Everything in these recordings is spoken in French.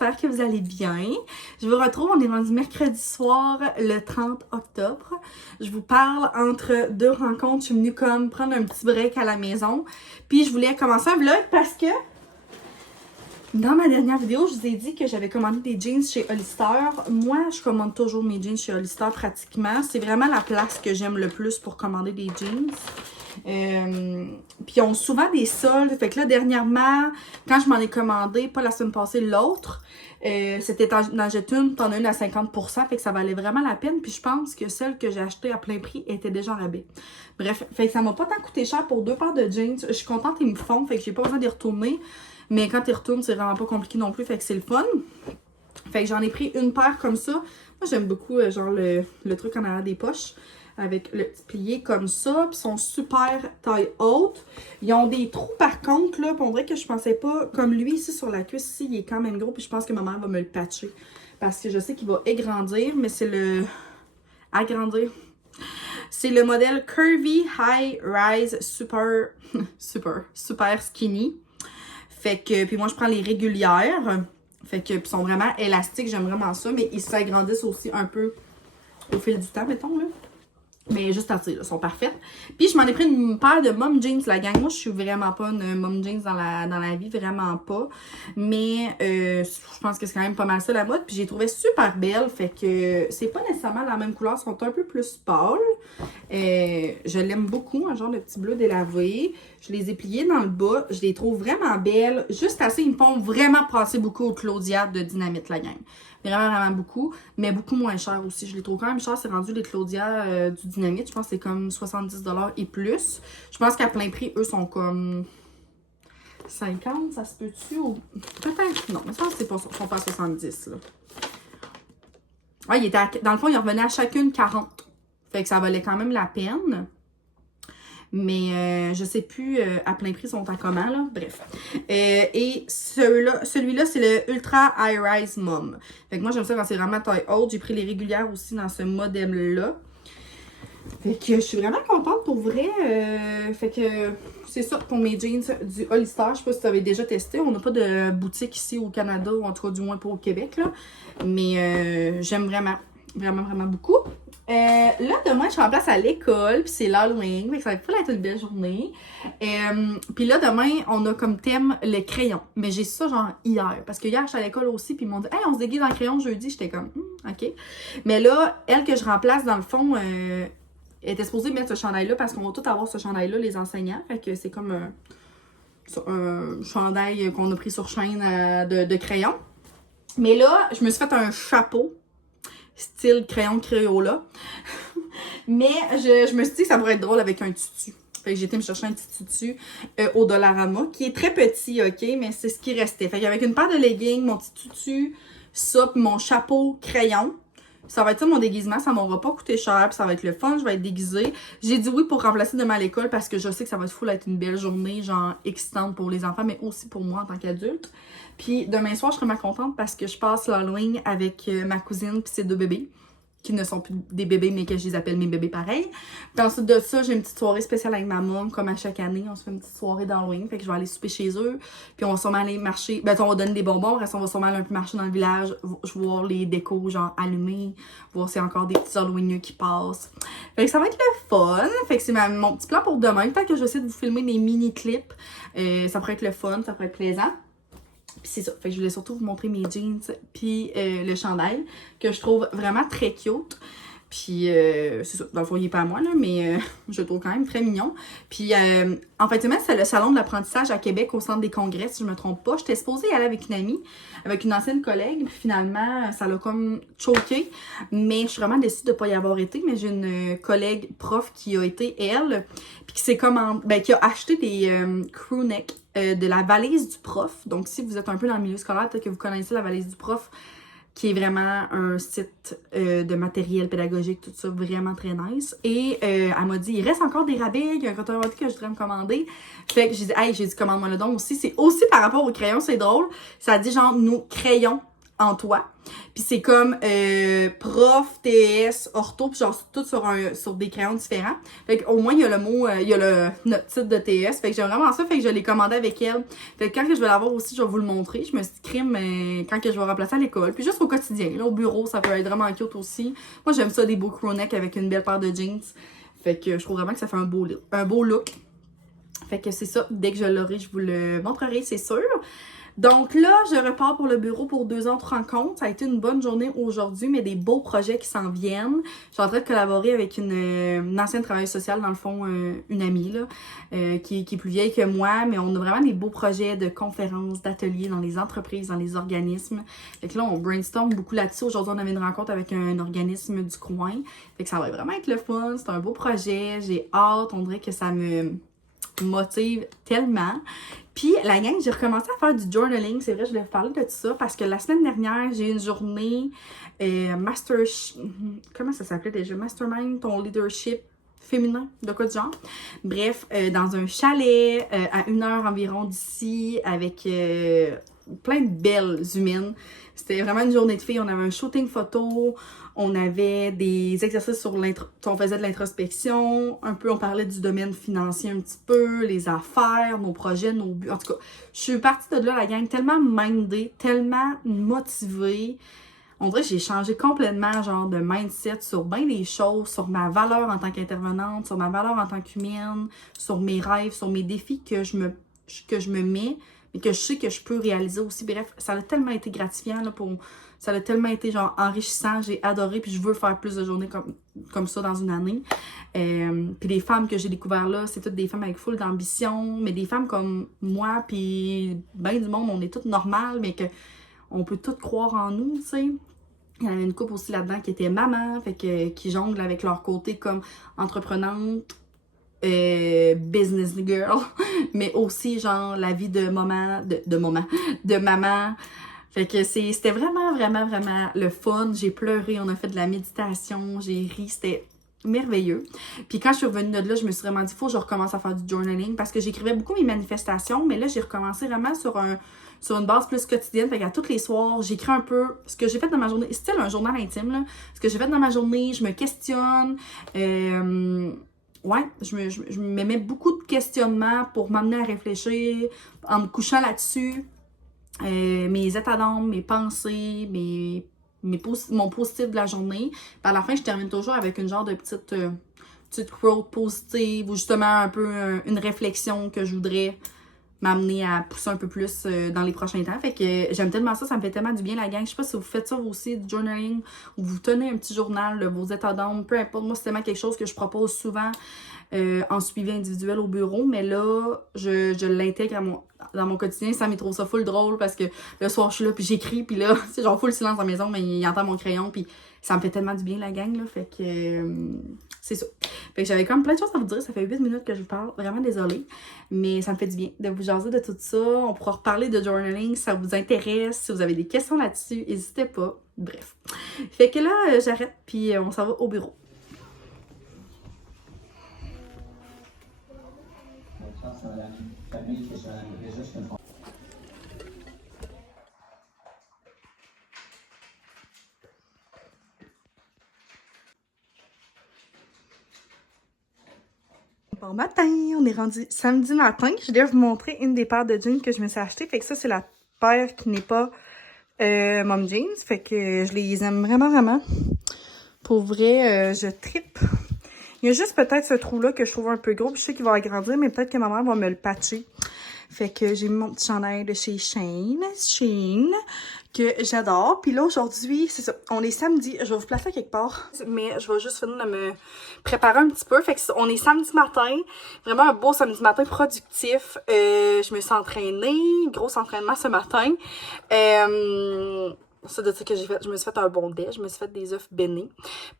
j'espère que vous allez bien. Je vous retrouve, on est rendu mercredi soir, le 30 octobre. Je vous parle entre deux rencontres, je suis venue comme prendre un petit break à la maison. Puis je voulais commencer un vlog parce que dans ma dernière vidéo, je vous ai dit que j'avais commandé des jeans chez Hollister. Moi, je commande toujours mes jeans chez Hollister pratiquement. C'est vraiment la place que j'aime le plus pour commander des jeans. Puis ils ont souvent des soldes. Fait que là, dernièrement, quand je m'en ai commandé, pas la semaine passée, l'autre, c'était d'en jeter une, t'en as une à 50%, fait que ça valait vraiment la peine. Puis je pense que celle que j'ai achetée à plein prix était déjà en rabais. Bref, fait que ça m'a pas tant coûté cher pour deux paires de jeans. Je suis contente, ils me font, fait que j'ai pas besoin d'y retourner. Mais quand ils retournent, c'est vraiment pas compliqué non plus, fait que c'est le fun. Fait que j'en ai pris une paire comme ça. Moi, j'aime beaucoup genre le truc en arrière des poches, avec le petit plié comme ça. Puis ils sont super taille haute. Ils ont des trous par contre, là. Puis on dirait que je pensais pas, comme lui ici sur la cuisse, ici, il est quand même gros. Puis je pense que ma mère va me le patcher. Parce que je sais qu'il va agrandir, mais c'est le... Agrandir. C'est le modèle Curvy High Rise Super Skinny. Fait que, puis moi, je prends les régulières. Fait que, puis sont vraiment élastiques, j'aime vraiment ça. Mais ils s'agrandissent aussi un peu au fil du temps, mettons, là. Mais juste assez, là, sont parfaites. Puis je m'en ai pris une paire de mom jeans, la gang. Moi, je suis vraiment pas une mom jeans dans la vie, vraiment pas. Mais je pense que c'est quand même pas mal ça la mode. Puis j'ai trouvé super belle, fait que c'est pas nécessairement la même couleur, sont un peu plus pâles. Je l'aime beaucoup, un genre de petit bleu délavé. Je les ai pliées dans le bas, je les trouve vraiment belles. Juste assez, ils me font vraiment passer beaucoup au Claudia de Dynamite, la gang. Vraiment, vraiment beaucoup, mais beaucoup moins cher aussi. Je les trouve quand même chers. C'est rendu les Claudia du Dynamite. Je pense que c'est comme 70$ et plus. Je pense qu'à plein prix, eux sont comme 50, ça se peut-tu? Ou... peut-être, non. Mais ça, c'est pas, ils sont pas à 70, là. Ouais, dans le fond, ils revenaient à chacune 40. Fait que ça valait quand même la peine. Mais je sais plus à plein prix sont à comment, là. Bref. Et celui-là, c'est le Ultra High Rise Mom. Fait que moi, j'aime ça quand c'est vraiment taille haute. J'ai pris les régulières aussi dans ce modèle-là. Fait que je suis vraiment contente pour vrai. Fait que c'est ça pour mes jeans du Hollister. Je sais pas si tu avais déjà testé. On n'a pas de boutique ici au Canada, ou en tout cas du moins pas au Québec, là. Mais j'aime vraiment, vraiment, vraiment beaucoup. Là, demain, je suis en place à l'école, puis c'est l'Halloween, ça va être une belle journée. Puis là, demain, on a comme thème le crayon. Mais j'ai ça genre hier, parce que hier, j'étais à l'école aussi, puis ils m'ont dit « Hey, on se déguise en crayon jeudi », j'étais comme OK. Mais là, elle que je remplace, dans le fond, elle était supposée mettre ce chandail-là, parce qu'on va tous avoir ce chandail-là, les enseignants, fait que c'est comme un chandail qu'on a pris sur chaîne de crayon. Mais là, je me suis fait un chapeau style crayon de Crayola. Mais je me suis dit que ça pourrait être drôle avec un tutu. Fait que j'ai été me chercher un petit tutu au Dollarama, qui est très petit, OK, mais c'est ce qui restait. Fait qu'avec une paire de leggings, mon petit tutu, ça, puis mon chapeau crayon, ça va être ça mon déguisement, ça m'aura pas coûté cher, puis ça va être le fun, je vais être déguisée. J'ai dit oui pour remplacer demain à l'école parce que je sais que ça va être une belle journée, genre excitante pour les enfants, mais aussi pour moi en tant qu'adulte. Puis demain soir, je serai contente parce que je passe l'Halloween avec ma cousine puis ses deux bébés, qui ne sont plus des bébés, mais que je les appelle mes bébés pareils. Puis ensuite de ça, j'ai une petite soirée spéciale avec ma mom, comme à chaque année. On se fait une petite soirée d'Halloween, fait que je vais aller souper chez eux. Puis on va sûrement aller marcher, on va donner des bonbons, après on va sûrement aller un peu marcher dans le village, je vais voir les décos, genre allumés, voir s'il y a encore des petits Halloweenieux qui passent. Fait que ça va être le fun. Fait que c'est mon petit plan pour demain. Tant que je vais essayer de vous filmer des mini-clips, ça pourrait être le fun, ça pourrait être plaisant. Puis c'est ça, fait que je voulais surtout vous montrer mes jeans puis le chandail que je trouve vraiment très cute. Puis c'est ça, dans le fond il est pas à moi là, mais je le trouve quand même très mignon. Puis en fait c'est le salon de l'apprentissage à Québec au centre des congrès si je me trompe pas. J'étais supposée y aller avec une amie, avec une ancienne collègue, puis finalement ça l'a comme choqué. Mais je suis vraiment déçue de pas y avoir été, mais j'ai une collègue prof qui a été elle, puis qui s'est qui a acheté des crew neck de la valise du prof. Donc, si vous êtes un peu dans le milieu scolaire, peut-être que vous connaissez la valise du prof, qui est vraiment un site de matériel pédagogique, tout ça, vraiment très nice. Et elle m'a dit, il reste encore des rabais, il y a un compteur que je voudrais me commander. Fait que j'ai dit, hey, commande-moi le don aussi. C'est aussi par rapport au crayon, c'est drôle. Ça dit genre, nos crayons en toi. Puis c'est comme prof, TS, ortho, puis genre tout sur des crayons différents. Fait qu'au moins, il y a le mot, notre titre de TS. Fait que j'aime vraiment ça, fait que je l'ai commandé avec elle. Fait que quand que je vais l'avoir aussi, je vais vous le montrer. Je me suis dit crime quand que je vais remplacer à l'école. Puis juste au quotidien, là, au bureau, ça peut être vraiment cute aussi. Moi, j'aime ça, des beaux crew-neck avec une belle paire de jeans. Fait que je trouve vraiment que ça fait un beau look. Fait que c'est ça, dès que je l'aurai, je vous le montrerai, c'est sûr. Donc là, je repars pour le bureau pour 2 autres rencontres. Ça a été une bonne journée aujourd'hui, mais des beaux projets qui s'en viennent. Je suis en train de collaborer avec une ancienne travailleuse sociale, dans le fond, une amie, là, qui est plus vieille que moi, mais on a vraiment des beaux projets de conférences, d'ateliers dans les entreprises, dans les organismes. Fait que là, on brainstorm beaucoup là-dessus. Aujourd'hui, on avait une rencontre avec un organisme du coin. Fait que ça va vraiment être le fun. C'est un beau projet. J'ai hâte. On dirait que ça me motive tellement. Puis la gang, j'ai recommencé à faire du journaling. C'est vrai, je voulais vous parler de tout ça parce que la semaine dernière, j'ai eu une journée comment ça s'appelait déjà? Mastermind, ton leadership féminin, de quoi de genre. Bref, dans un chalet à 1 heure environ d'ici avec plein de belles humaines. C'était vraiment une journée de filles. On avait un shooting photo, on avait des exercices sur on faisait de l'introspection, un peu on parlait du domaine financier un petit peu, les affaires, nos projets, nos buts. En tout cas, je suis partie de là, la gang, tellement mindée, tellement motivée. On dirait que j'ai changé complètement genre de mindset sur bien des choses, sur ma valeur en tant qu'intervenante, sur ma valeur en tant qu'humaine, sur mes rêves, sur mes défis que je me mets, mais que je sais que je peux réaliser aussi. Bref, ça a tellement été gratifiant, là, ça a tellement été genre enrichissant, j'ai adoré, puis je veux faire plus de journées comme ça dans une année. Puis les femmes que j'ai découvertes là, c'est toutes des femmes avec full d'ambition, mais des femmes comme moi, puis ben du monde, on est toutes normales, mais que on peut toutes croire en nous, tu sais. Il y en avait une couple aussi là-dedans qui était maman, fait que qui jongle avec leur côté comme entreprenante, business girl, mais aussi genre la vie de maman, de maman. Fait que c'était vraiment, vraiment, vraiment le fun. J'ai pleuré, on a fait de la méditation, j'ai ri, c'était merveilleux. Puis quand je suis revenue de là, je me suis vraiment dit, faut que je recommence à faire du journaling parce que j'écrivais beaucoup mes manifestations, mais là, j'ai recommencé vraiment sur une base plus quotidienne. Fait qu'à tous les soirs, j'écris un peu ce que j'ai fait dans ma journée. C'est un journal intime, là. Ce que j'ai fait dans ma journée, je me questionne. Ouais, je me mets beaucoup de questionnements pour m'amener à réfléchir en me couchant là-dessus. Mes états d'âme, mes pensées, mon positif de la journée. Puis à la fin, je termine toujours avec une genre de petite quote positive ou justement un peu une réflexion que je voudrais m'amener à pousser un peu plus dans les prochains temps. Fait que j'aime tellement ça, ça me fait tellement du bien la gang. Je sais pas si vous faites ça vous aussi, du journaling, ou vous tenez un petit journal de vos états d'âme, peu importe. Moi, c'est tellement quelque chose que je propose souvent en suivi individuel au bureau, mais là, je l'intègre dans mon quotidien. Ça me trouve ça full drôle parce que le soir, je suis là, puis j'écris, puis là, c'est genre full silence dans la maison, mais il entend mon crayon, puis ça me fait tellement du bien la gang, là. Fait que c'est ça. Fait que j'avais comme plein de choses à vous dire. Ça fait 8 minutes que je vous parle. Vraiment désolée. Mais ça me fait du bien de vous jaser de tout ça. On pourra reparler de journaling si ça vous intéresse. Si vous avez des questions là-dessus, n'hésitez pas. Bref. Fait que là, j'arrête, puis on s'en va au bureau. Bon matin, on est rendu samedi matin. Je vais vous montrer une des paires de jeans que je me suis achetée. Fait que ça, c'est la paire qui n'est pas Mom Jeans. Fait que je les aime vraiment, vraiment. Pour vrai, je trippe. Il y a juste peut-être ce trou-là que je trouve un peu gros. Puis je sais qu'il va agrandir, mais peut-être que ma mère va me le patcher. Fait que j'ai mis mon petit chandail de chez Shein, que j'adore. Puis là, aujourd'hui, c'est ça, on est samedi. Je vais vous placer quelque part, mais je vais juste finir de me préparer un petit peu. Fait que on est samedi matin, vraiment un beau samedi matin productif. Je me suis entraînée, gros entraînement ce matin. C'est de ça que j'ai fait. Je me suis fait un bon déj, je me suis fait des œufs bénis.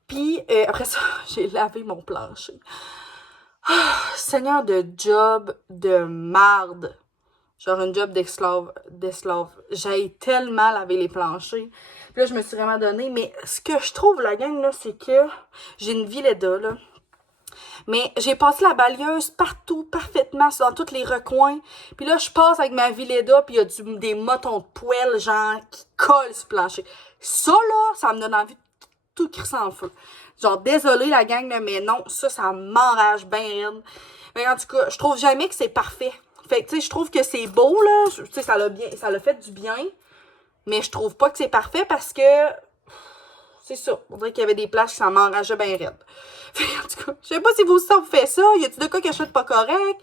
Puis après ça, j'ai lavé mon plancher. Seigneur de job de marde. Genre une job d'esclave. J'ai tellement lavé les planchers. Puis là, je me suis vraiment donné. Mais ce que je trouve, la gang, là, c'est que j'ai une Villeda, là. Mais j'ai passé la balayeuse partout, parfaitement, dans tous les recoins. Puis là, je passe avec ma Villeda, puis il y a des motons de poêle, genre, qui collent sur le plancher. Ça, là, ça me donne envie de tout crisser en feu. Genre, désolé la gang, mais non, ça m'enrage bien raide. Mais en tout cas, je trouve jamais que c'est parfait. Fait que, tu sais, je trouve que c'est beau, là. Tu sais, ça l'a fait du bien. Mais je trouve pas que c'est parfait parce que... C'est ça. On dirait qu'il y avait des places qui ça m'enrageait bien raide. Fait que, en tout cas, je sais pas si vous aussi, ça vous fait ça. Y a-tu de quoi que je fais pas correct?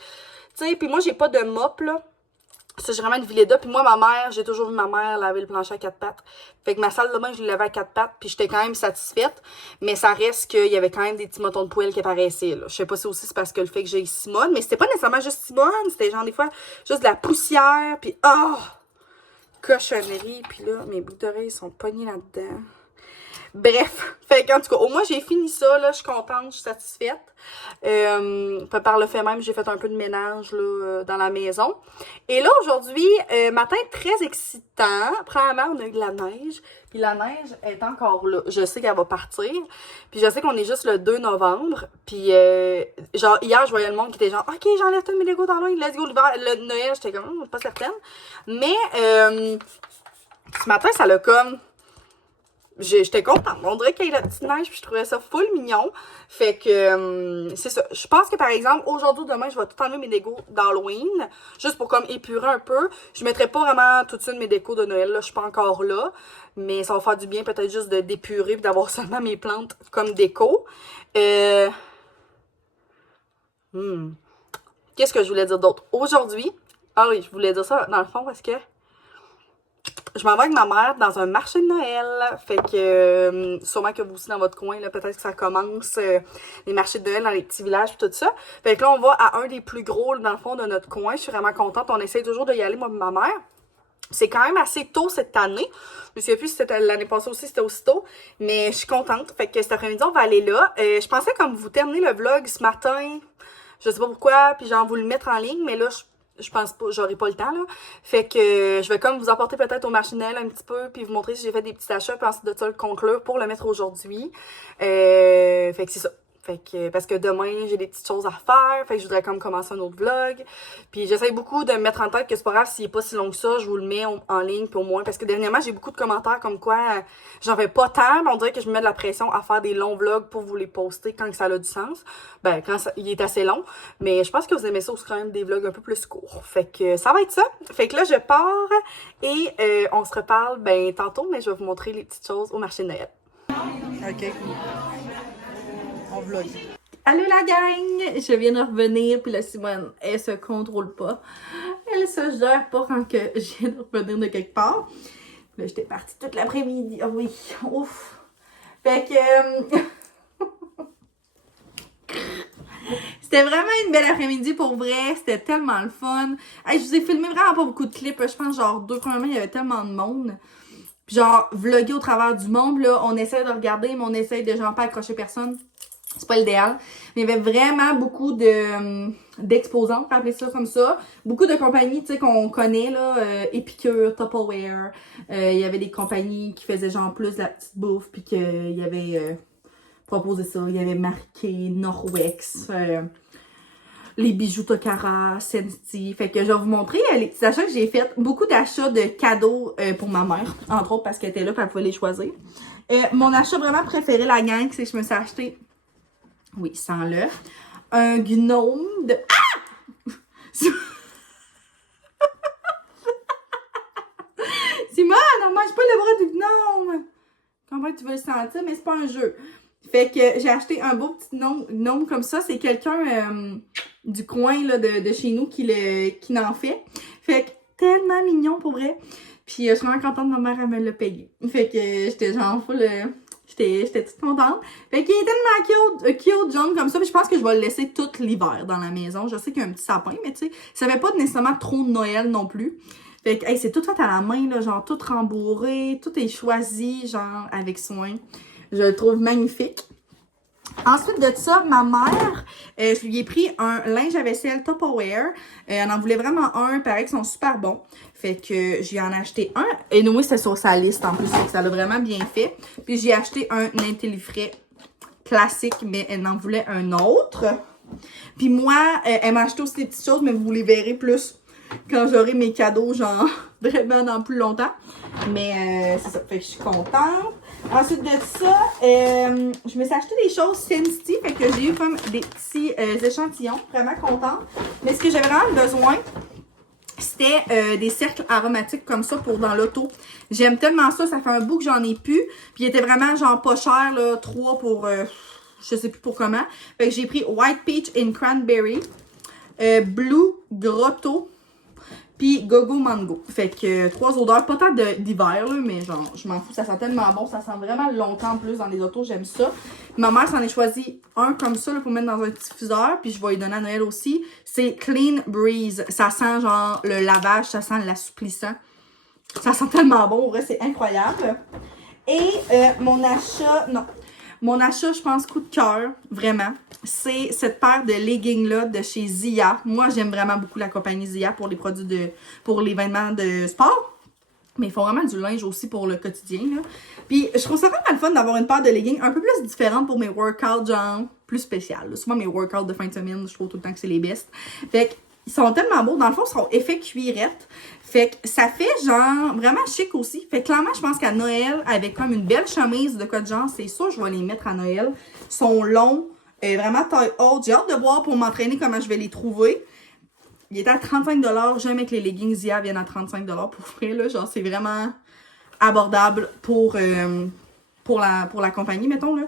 Tu sais, puis moi, j'ai pas de mop, là. Ça, j'ai vraiment une Villeda. Puis moi, ma mère, j'ai toujours vu ma mère laver le plancher à 4 pattes. Fait que ma salle de bain, je l'ai lavée à 4 pattes. Puis j'étais quand même satisfaite. Mais ça reste qu'il y avait quand même des petits motons de poêle qui apparaissaient, là. Je sais pas si aussi c'est parce que le fait que j'ai Simone. Mais c'était pas nécessairement juste Simone. C'était genre des fois juste de la poussière. Puis cochonnerie. Puis là, mes boucles d'oreilles sont pognés là-dedans. Bref, fait qu'en tout cas, au moins j'ai fini ça, là, je suis contente, je suis satisfaite. Par le fait même, j'ai fait un peu de ménage là, dans la maison. Et là, aujourd'hui, matin très excitant. Premièrement, on a eu de la neige. Puis la neige est encore là. Je sais qu'elle va partir. Puis je sais qu'on est juste le 2 novembre. Puis genre, hier, je voyais le monde qui était genre, OK, j'enlève tous mes Legos dans l'eau, let's go l'hiver. Le Noël, j'étais comme, pas certaine. Mais ce matin, ça l'a comme... J'étais contente. On dirait qu'il y a eu la petite neige, puis je trouvais ça full mignon. Fait que, c'est ça. Je pense que, par exemple, aujourd'hui ou demain, je vais tout enlever mes Legos d'Halloween. Juste pour, comme, épurer un peu. Je mettrai pas vraiment tout de suite mes décos de Noël, là. Je suis pas encore là. Mais ça va faire du bien, peut-être juste d'épurer, puis d'avoir seulement mes plantes comme déco. Qu'est-ce que je voulais dire d'autre? Aujourd'hui, ah oui, je voulais dire ça, dans le fond, parce que je m'en vais avec ma mère dans un marché de Noël. Fait que sûrement que vous aussi dans votre coin, là, peut-être que ça commence les marchés de Noël dans les petits villages et tout ça. Fait que là, on va à un des plus gros dans le fond de notre coin. Je suis vraiment contente. On essaie toujours d'y aller, moi et ma mère. C'est quand même assez tôt cette année. Je ne sais plus si c'était l'année passée aussi, c'était aussi tôt. Mais je suis contente. Fait que cet après-midi, on va aller là. Je pensais comme vous terminer le vlog ce matin. Je sais pas pourquoi. Puis genre vous le mettre en ligne. Mais là, je pense pas, j'aurai pas le temps, là. Fait que je vais comme vous apporter peut-être au marché de Noël un petit peu, puis vous montrer si j'ai fait des petits achats, puis ensuite de ça, le conclure pour le mettre aujourd'hui. Fait que c'est ça. Fait que, parce que demain, j'ai des petites choses à faire. Fait que je voudrais comme commencer un autre vlog. Puis j'essaie beaucoup de me mettre en tête que c'est pas grave s'il est pas si long que ça, je vous le mets en ligne, puis au moins. Parce que dernièrement, j'ai beaucoup de commentaires comme quoi j'en fais pas tant, mais on dirait que je me mets de la pression à faire des longs vlogs pour vous les poster quand ça a du sens. Ben, quand il est assez long. Mais je pense que vous aimez ça aussi quand même des vlogs un peu plus courts. Fait que ça va être ça. Fait que là, je pars et on se reparle ben tantôt, mais je vais vous montrer les petites choses au marché de Noël. OK. On vlog. Allô la gang! Je viens de revenir, puis la Simone, elle se contrôle pas. Elle se gère pas quand que je viens de revenir de quelque part. Là, j'étais partie toute l'après-midi. Ah oui, ouf! Fait que... C'était vraiment une belle après-midi pour vrai. C'était tellement le fun. Hey, je vous ai filmé vraiment pas beaucoup de clips. Je pense genre 2 premièrement, il y avait tellement de monde. Puis genre, vlogger au travers du monde, là, on essaie de regarder, mais on essaie de genre pas accrocher personne. C'est pas l'idéal. Mais il y avait vraiment beaucoup d'exposants, on peut appeler ça comme ça. Beaucoup de compagnies, tu sais, qu'on connaît, là, Epicure, Tupperware. Il y avait des compagnies qui faisaient genre plus de la petite bouffe, puis qu'il y avait proposé ça. Il y avait marqué Norwex, les bijoux Tokara, Sensi. Fait que je vais vous montrer les petits achats que j'ai fait. Beaucoup d'achats de cadeaux pour ma mère, entre autres parce qu'elle était là, puis elle pouvait les choisir. Mon achat vraiment préféré, la gang, c'est que je me suis acheté... Oui, sans-le. Un gnome de... Ah! Simone, on mange pas le bras du gnome! Comment tu veux le sentir, mais c'est pas un jeu. Fait que j'ai acheté un beau petit gnome comme ça. C'est quelqu'un du coin là, de chez nous qui l'en fait. Fait que tellement mignon pour vrai. Puis je suis vraiment contente, ma mère elle me l'a payé. Fait que j'étais genre full... J'étais toute contente. Fait qu'il est tellement cute, jaune comme ça. Puis je pense que je vais le laisser tout l'hiver dans la maison. Je sais qu'il y a un petit sapin, mais tu sais, ça fait pas nécessairement trop de Noël non plus. Fait que, hey, c'est tout fait à la main, là, genre tout rembourré. Tout est choisi, genre, avec soin. Je le trouve magnifique. Ensuite de ça, ma mère, je lui ai pris un linge à vaisselle Tupperware. Elle en voulait vraiment un, pareil qu'ils sont super bons. Fait que j'y en ai acheté un. Et nous, c'était sur sa liste en plus, donc ça l'a vraiment bien fait. Puis j'ai acheté un Intellifrais classique, mais elle en voulait un autre. Puis moi, elle m'a acheté aussi des petites choses, mais vous les verrez plus quand j'aurai mes cadeaux, genre, vraiment dans plus longtemps. Mais c'est ça, fait que je suis contente. Ensuite de ça, je me suis acheté des choses Scentsy, fait que j'ai eu comme des petits échantillons, vraiment contente. Mais ce que j'avais vraiment besoin, c'était des cercles aromatiques comme ça pour dans l'auto. J'aime tellement ça, ça fait un bout que j'en ai plus. Puis il était vraiment genre pas cher, là, 3 pour, je sais plus pour comment. Fait que j'ai pris White Peach and Cranberry, Blue Grotto, puis Gogo Mango. Fait que 3 odeurs, pas tant d'hiver, là, mais genre, je m'en fous, ça sent tellement bon. Ça sent vraiment longtemps en plus dans les autos, j'aime ça. Ma mère s'en est choisi un comme ça là, pour mettre dans un diffuseur, puis je vais lui donner à Noël aussi. C'est Clean Breeze. Ça sent genre le lavage, ça sent l'assouplissant. Ça sent tellement bon, en vrai, c'est incroyable. Et mon achat, je pense, coup de cœur, vraiment, c'est cette paire de leggings-là de chez Zia. Moi, j'aime vraiment beaucoup la compagnie Zia pour les produits pour les vêtements de sport. Mais ils font vraiment du linge aussi pour le quotidien, là. Puis, je trouve ça vraiment le fun d'avoir une paire de leggings un peu plus différente pour mes workouts, genre, plus spéciales. Souvent, mes workouts de fin de semaine, je trouve tout le temps que c'est les best. Fait qu'ils sont tellement beaux. Dans le fond, ils sont effet cuirette. Fait que ça fait, genre, vraiment chic aussi. Fait que clairement, je pense qu'à Noël, avec comme une belle chemise de quoi de genre, c'est sûr, je vais les mettre à Noël. Ils sont longs, vraiment taille haute. J'ai hâte de voir pour m'entraîner comment je vais les trouver. Il était à 35$. Jamais que les leggings Zia viennent à 35$ pour vrai, là. Genre, c'est vraiment abordable pour la compagnie, mettons, là.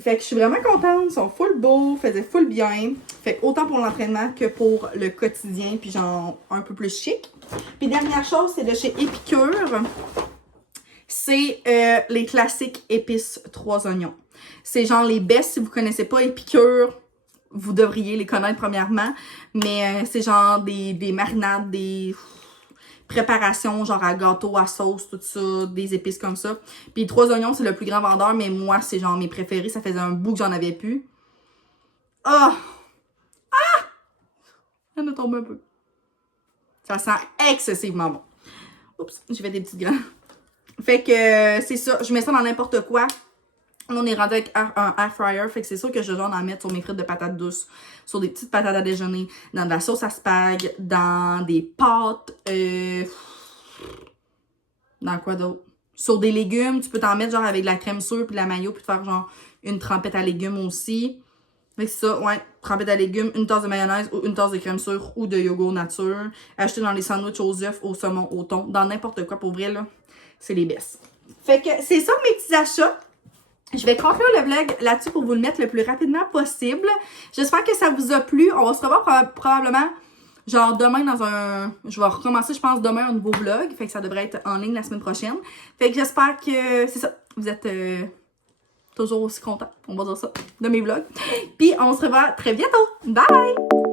Fait que je suis vraiment contente. Ils sont full beaux, faisaient full bien. Fait que autant pour l'entraînement que pour le quotidien, puis genre un peu plus chic. Puis dernière chose, c'est de chez Épicure. C'est les classiques épices 3 oignons. C'est genre les best. Si vous connaissez pas Épicure, vous devriez les connaître premièrement. Mais c'est genre des marinades, des préparations genre à gâteau, à sauce, tout ça, des épices comme ça. Puis 3 oignons, c'est le plus grand vendeur, mais moi, c'est genre mes préférés. Ça faisait un bout que j'en avais plus. Ah! Ah! Ça me tombe un peu. Ça sent excessivement bon. Oups, j'ai fait des petites grains. Fait que c'est ça, je mets ça dans n'importe quoi. On est rendu avec un air fryer, fait que c'est sûr que je genre en mettre sur mes frites de patates douces, sur des petites patates à déjeuner, dans de la sauce à spag, dans des pâtes, dans quoi d'autre? Sur des légumes, tu peux t'en mettre genre avec de la crème sûre puis de la mayo puis te faire genre une trempette à légumes aussi. Fait que c'est ça, ouais, trempette à légumes, une tasse de mayonnaise ou une tasse de crème sûre ou de yogourt nature. Acheter dans les sandwichs aux œufs, au saumon, au thon, dans n'importe quoi pour vrai là, c'est les best. Fait que c'est ça mes petits achats. Je vais conclure le vlog là-dessus pour vous le mettre le plus rapidement possible. J'espère que ça vous a plu. On va se revoir probablement, genre demain dans un... Je vais recommencer, je pense, demain un nouveau vlog. Fait que ça devrait être en ligne la semaine prochaine. Fait que j'espère que, c'est ça, vous êtes toujours aussi contents, on va dire ça, de mes vlogs. Puis on se revoit très bientôt. Bye!